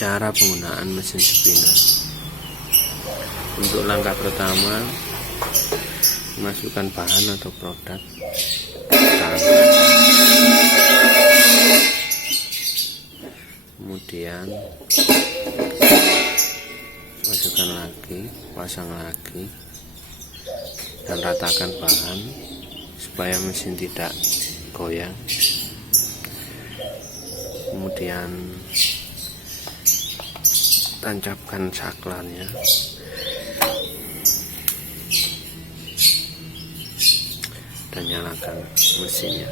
Cara penggunaan mesin spinner. Untuk langkah pertama, masukkan bahan atau produk kemudian masukkan lagi, pasang lagi, dan ratakan bahan supaya mesin tidak goyang. Kemudian tancapkan saklarnya dan nyalakan mesinnya.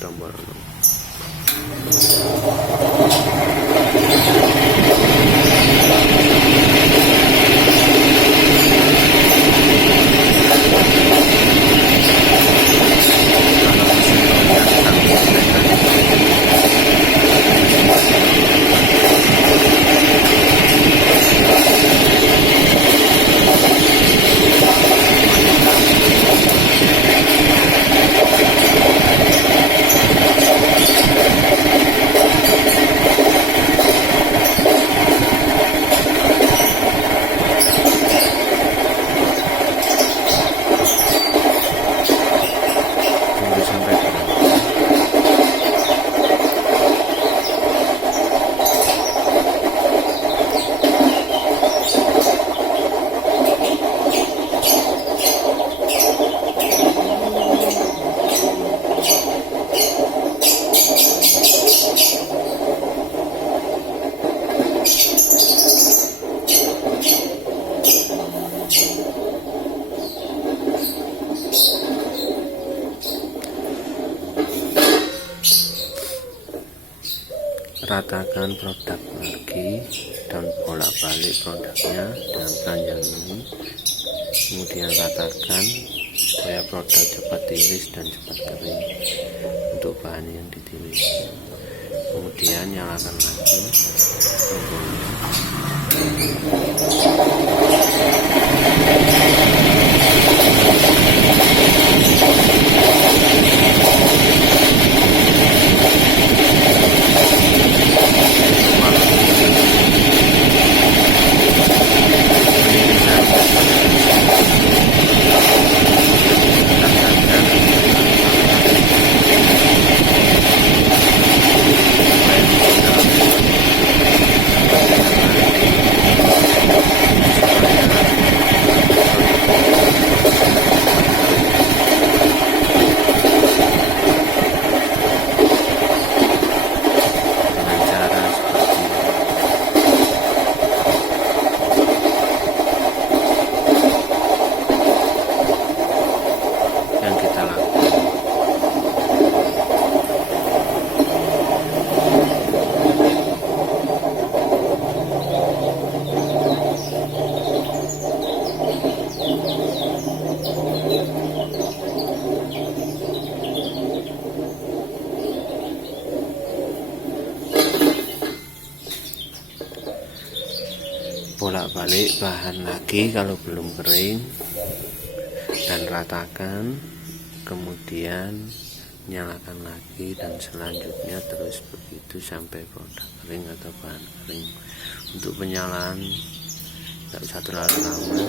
Tombol 2. Ratakan produk lagi dan bolak-balik produknya dengan keranjang ini. Kemudian ratakan supaya produk cepat tiris dan cepat kering untuk bahan yang ditiris. Kemudian nyalakan lagi tombolnya. Bolak-balik bahan lagi kalau belum kering dan ratakan, kemudian nyalakan lagi dan selanjutnya terus begitu sampai produk kering atau bahan kering. Untuk penyalaan tidak usah terlalu lama.